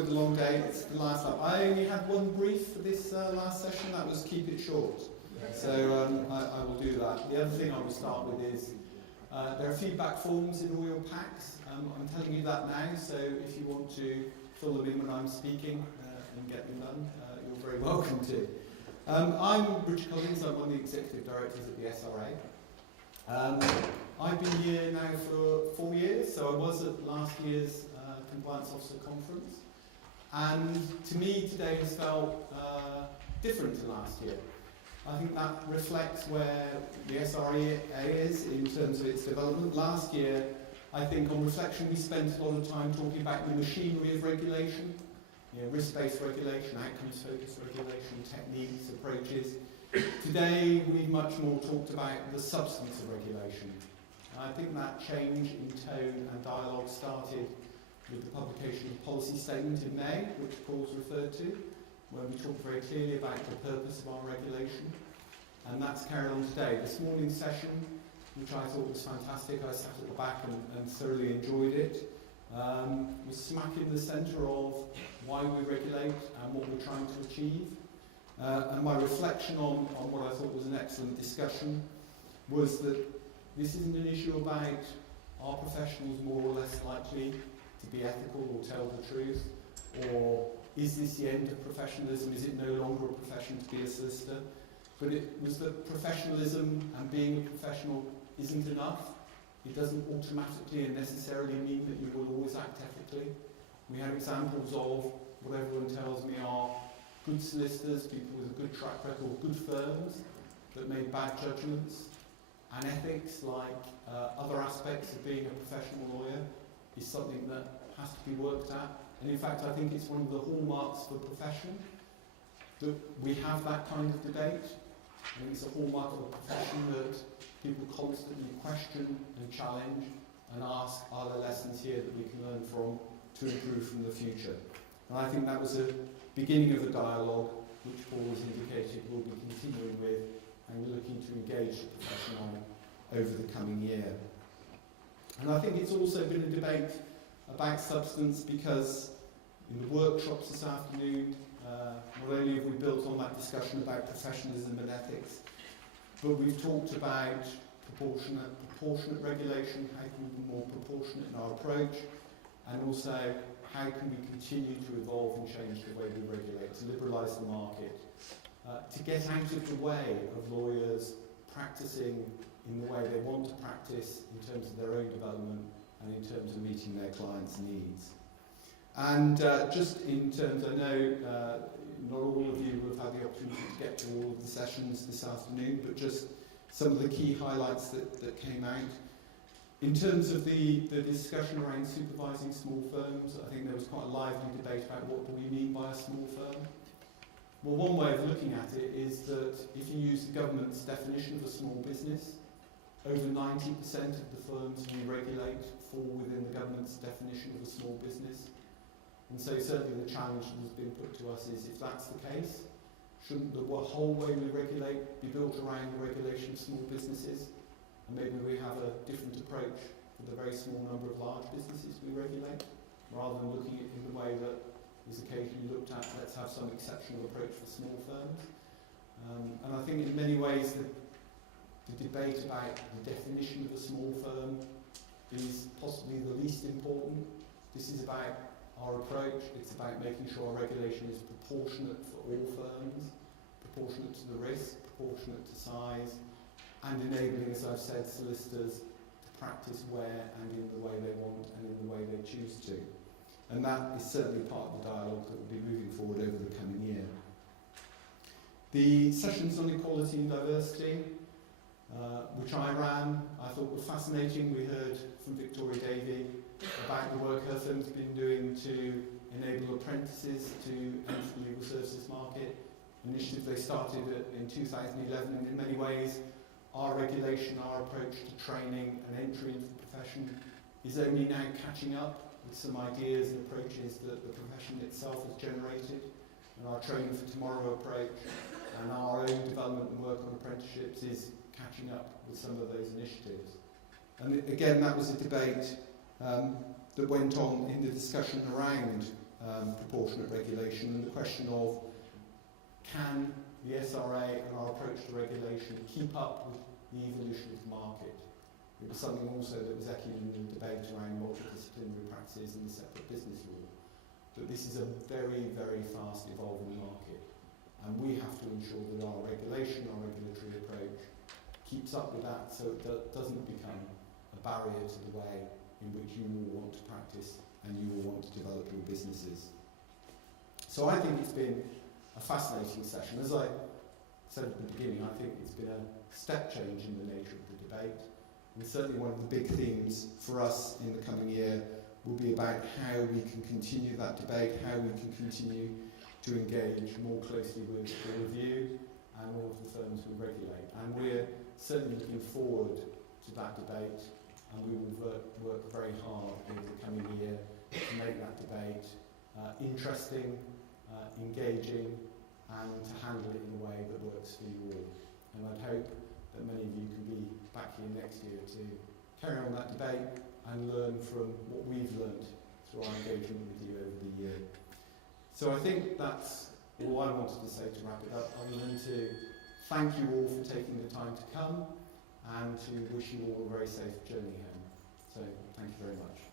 enjoyed the long day. It's the last lap. I only had one brief for this last session. That was keep it short. So I will do that. The other thing I will start with is there are feedback forms in all your packs. I'm telling you that now, so if you want to fill them in when I'm speaking and get them done, you're very welcome to. I'm Richard Collins. I'm one of the executive directors at the SRA. I've been here now for 4 years, so I was at last year's Compliance Officer Conference. And to me, today has felt different to last year. I think that reflects where the SRA is in terms of its development. Last year, I think on reflection, we spent a lot of time talking about the machinery of regulation, risk-based regulation, outcomes-focused regulation, techniques, approaches. Today, we've much more talked about the substance of regulation. And I think that change in tone and dialogue started with the publication of the policy statement in May, which Paul's referred to, where we talked very clearly about the purpose of our regulation. And that's carried on today. This morning's session, which I thought was fantastic, I sat at the back and thoroughly enjoyed it, was smack in the centre of why we regulate and what we're trying to achieve. And my reflection on what I thought was an excellent discussion was that this isn't an issue about are professionals more or less likely to be ethical or tell the truth, or is this the end of professionalism? Is it no longer a profession to be a solicitor? But it was that professionalism and being a professional isn't enough. It doesn't automatically and necessarily mean that you will always act ethically. We have examples of what everyone tells me are good solicitors, people with a good track record, good firms that made bad judgments. And ethics, like other aspects of being a professional lawyer, is something that has to be worked at. And in fact, I think it's one of the hallmarks for the profession that we have that kind of debate. I think it's a hallmark of a profession that people constantly question and challenge and ask, are there lessons here that we can learn from to improve from the future? And I think that was a beginning of a dialogue which Paul has indicated we'll be continuing with, and we're looking to engage the profession on over the coming year. And I think it's also been a debate about substance because in the workshops this afternoon, not only have we built on that discussion about professionalism and ethics, but we've talked about proportionate regulation, how can we be more proportionate in our approach, and also how can we continue to evolve and change the way we regulate, to liberalise the market, to get out of the way of lawyers practising in the way they want to practice in terms of their own development and in terms of meeting their clients' needs. And just in terms, I know not all of you will have had the opportunity to get to all of the sessions this afternoon, but just some of the key highlights that came out. In terms of the discussion around supervising small firms, I think there was quite a lively debate about what do we mean by a small firm. Well, one way of looking at it is that if you use the government's definition of a small business, over 90% of the firms we regulate fall within the government's definition of a small business. And so certainly the challenge that has been put to us is, if that's the case, shouldn't the whole way we regulate be built around the regulation of small businesses? And maybe we have a different approach for the very small number of large businesses we regulate, rather than looking at it in the way that is occasionally looked at, let's have some exceptional approach for small firms. And I think in many ways the debate about the definition of a small firm is possibly the least important. This is about our approach. It's about making sure our regulation is proportionate for all firms, proportionate to the risk, proportionate to size, and enabling, as I've said, solicitors to practice where and in the way they want and in the way they choose to. And that is certainly part of the dialogue that will be moving forward over the coming year. The sessions on equality and diversity, which I ran, I thought were fascinating. We heard from Victoria Davey about the work her firm's been doing to enable apprentices to enter the legal services market, an initiative they started in 2011, and in many ways our regulation, our approach to training and entry into the profession is only now catching up with some ideas and approaches that the profession itself has generated, and our Training for Tomorrow approach and our own development and work on apprenticeships is catching up with some of those initiatives. And again, that was a debate that went on in the discussion around proportionate regulation, and the question of can the SRA and our approach to regulation keep up with the evolution of the market. It was something also that was echoed in the debate around multidisciplinary practices and the separate business law. That this is a very, very fast evolving market, and we have to ensure that our regulation, our regulatory approach keeps up with that, so it doesn't become a barrier to the way in which you will want to practice and you will want to develop your businesses. So I think it's been a fascinating session. As I said at the beginning, I think it's been a step change in the nature of the debate, and certainly one of the big themes for us in the coming year will be about how we can continue that debate, how we can continue to engage more closely with the review and all of the firms we regulate. And we're certainly looking forward to that debate, and we will work very hard over the coming year to make that debate interesting, engaging, and to handle it in a way that works for you all. And I'd hope that many of you can be back here next year to carry on that debate and learn from what we've learned through our engagement with you over the year. So I think that's all I wanted to say to wrap it up. I'm going to thank you all for taking the time to come and to wish you all a very safe journey home. So thank you very much.